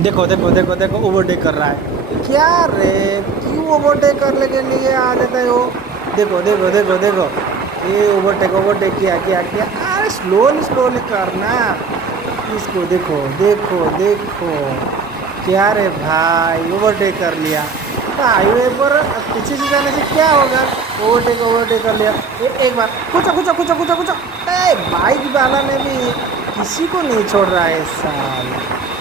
देखो देखो देखो देखो ओवरटेक कर रहा है। क्या रे, क्यों ओवरटेक करने के लिए आ जाता है वो। देखो देखो देखो देखो, ये ओवरटेक ओवरटेक किया किया किया। अरे स्लोली स्लोली करना इसको। देखो देखो देखो, क्या रे भाई, ओवरटेक कर लिया। तो हाईवे पर पीछे से जाने से क्या होगा। ओवरटेक ओवरटेक कर लिया। एक बार कुचा कुचा कुचा कुचा कुचा। बाइक वाला ने भी किसी को नहीं छोड़ रहा है साल।